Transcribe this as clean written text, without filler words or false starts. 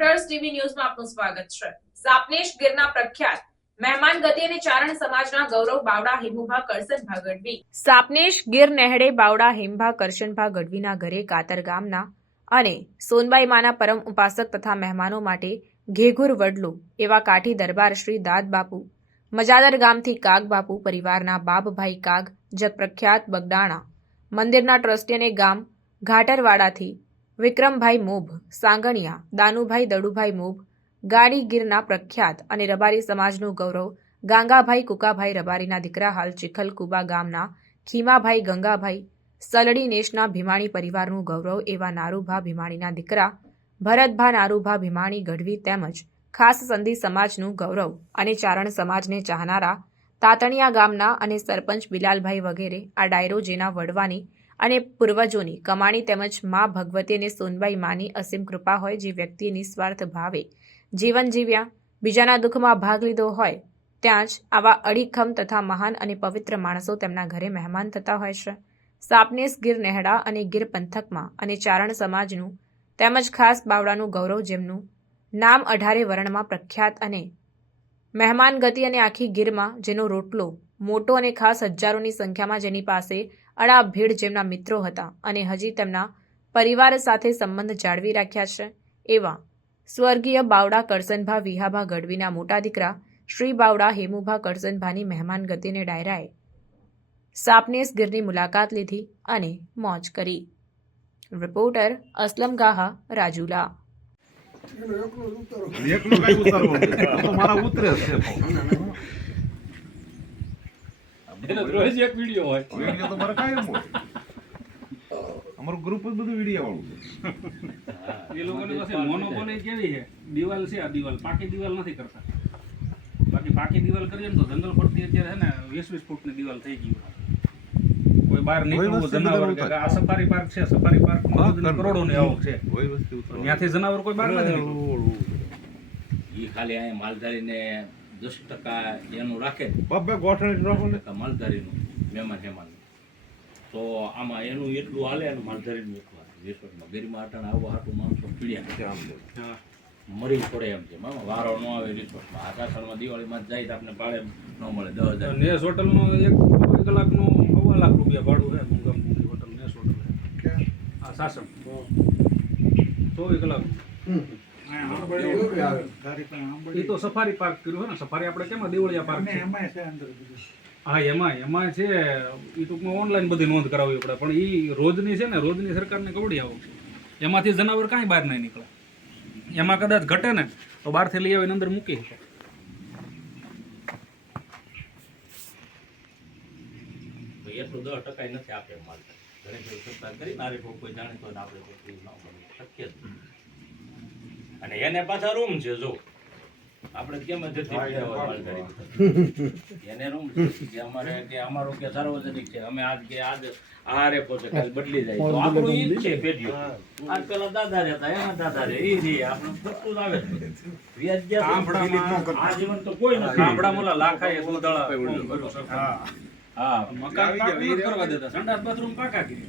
Reporters TV ન્યૂઝમાં આપનું સ્વાગત છે। સાપનેશ ગીરના પ્રખ્યાત મહેમાન ગતિ અને ચારણ સમાજના ગૌરવ બાવડા હિમુભા કરસનભા ગઢવી। સાપનેશ ગીર નેહડે બાવડા હિમભા કરશનભા ગઢવીના ઘરે કાતર ગામના અને સોનબાઈ માના પરમ ઉપાસક તથા મહેમાનો માટે ઘેઘુર વડલો એવા કાઠી દરબાર શ્રી દાદ બાપુ મજાદર ગામથી કાગ બાપુ પરિવારના બાપભાઈ કાગ જગપ્રખ્યાત બગડાણા મંદિરના ટ્રસ્ટી અને ગામ ઘાટરવાડાથી વિક્રમભાઈ મોભ સાંગણિયા દાનુભાઈ દડુભાઈ મોભ ગાડી ગીરના પ્રખ્યાત અને રબારી સમાજનું ગૌરવ ગાંગાભાઈ કુકાભાઈ રબારીના દીકરા હાલ ચિખલકુબા ગામના ખીમાભાઈ ગંગાભાઈ સલડી નેશના ભીમાણી પરિવારનું ગૌરવ એવા નારુભા ભીમાણીના દીકરા ભરતભા નારુભા ભીમાણી ગઢવી તેમજ ખાસ સંધિ સમાજનું ગૌરવ અને ચારણ સમાજને ચાહનારા તાતણિયા ગામના અને સરપંચ બિલાલભાઈ વગેરે આ ડાયરો જેના વડવાની અને પૂર્વજોની કમાણી તેમજ મા ભગવતી અને સોનબાઈ માની અસીમ કૃપા હોય જે વ્યક્તિએ નિસ્વાર્થ ભાવે જીવન જીવ્યા બીજાના દુઃખમાં ભાગ લીધો હોય ત્યાં જ આવા અડીખમ તથા મહાન અને પવિત્ર માણસો તેમના ઘરે મહેમાન થતા હોય છે। સાપનેશ ગીર નેહડા અને ગીર પંથકમાં અને ચારણ સમાજનું તેમજ ખાસ બાવડાનું ગૌરવ જેમનું નામ 18 વર્ણમાં પ્રખ્યાત અને મહેમાન ગતિ અને આખી ગીરમાં જેનો રોટલો મોટો અને ખાસ હજારોની સંખ્યામાં જેની પાસે અડા ભીડ જેમના મિત્રો હતા અને હજી તેમના પરિવાર સાથે સંબંધ જાળવી રાખ્યા છે એવા સ્વર્ગીય બાવડા કરસનભા વિહાભા ગઢવીના મોટા દીકરા શ્રી બાવડા હેમુભા કરસનભાની મહેમાન ગતિને ડાયરાએ સાપનેશ ગીરની મુલાકાત લીધી અને મોજ કરી। રિપોર્ટર અસલમ ગાહા રાજુલા। અમારું ગ્રુપ જ બધું વિડિયો વાળું એ લોકોની પાસે મોનોપોલી કેવી છે દિવાલ છે આ દિવાલ પાકી દિવાલ નથી કરતા બાકી પાકી દિવાલ કરીએ ને તો જંગલ પડતી અત્યારે છે ને 20-20 ફૂટની દિવાલ થઈ ગઈ કોઈ બહાર નીકળવું જનાવર કે આ સફારી પાર્ક છે સફારી પાર્ક કરોડોની આવક છે ત્યાંથી જનાવર કોઈ બહાર નથી નીકળવું ઈ ખાલી આ માલધારીને 10% એનું રાખે બબ્બે ગોઠણ રાખો ને માલધારીનું મહેમાન તો આમાં એનું એટલું હાલે અને માલધારીનું એટલું રિસોર્ટમાં ગરીમાં અટાણે આવવા હાટું માણસો પીડ્યા મરી પડે એમ છે મામા વારો ન આવે રિસોર્ટમાં આકાશમાં દિવાળીમાં જાય તો આપણે ભાડે ન મળે 10,000 નેસ હોટલનો 1 કલાકનું 1.5 લાખ રૂપિયા ભાડું છે મુંગમ હોટલ નેસ હોટલ આ સાસણ 24 કલાક એ તો સફારી પાર્ક કર્યું છે ને સફારી આપણે કેમ દેવળિયા પાર્ક છે હા એમાં છે એ ટૂંકમાં ઓનલાઈન બધી નોંધ કરાવવી પડે પણ એ રોજની છે ને રોજની સરકારને કવડી આવક છે એમાંથી જનાવર કાંઈ બહાર નહીં નીકળે એમાં કદાચ ઘટે ને તો બહારથી લઈ આવીને અંદર મૂકી શકે એટલું 10% નથી આપે માલ ઘણી બધી સરકાર કરી નારે કોઈ જાણે તો આપણે શક્ય જ અને એને પાછા રૂમ છે જો આપણે કેમ એને રૂમ છે અમારે કે અમારું કે સાર્વજનિક છે અમે આજ આરે પોતે કાલ બદલી જાય તો આપણું ઈ જ છે પેઢી આજ પેલા દાદા રહેતા એના દાદા રહે ઈ રે આપણે બધું આવે આ જીવન તો કોઈ નથી ગામડા મોલા લાખાએ દોદળા હા હા મકાન કરવા દેતા સંડાસ બાથરૂમ પાકા કરી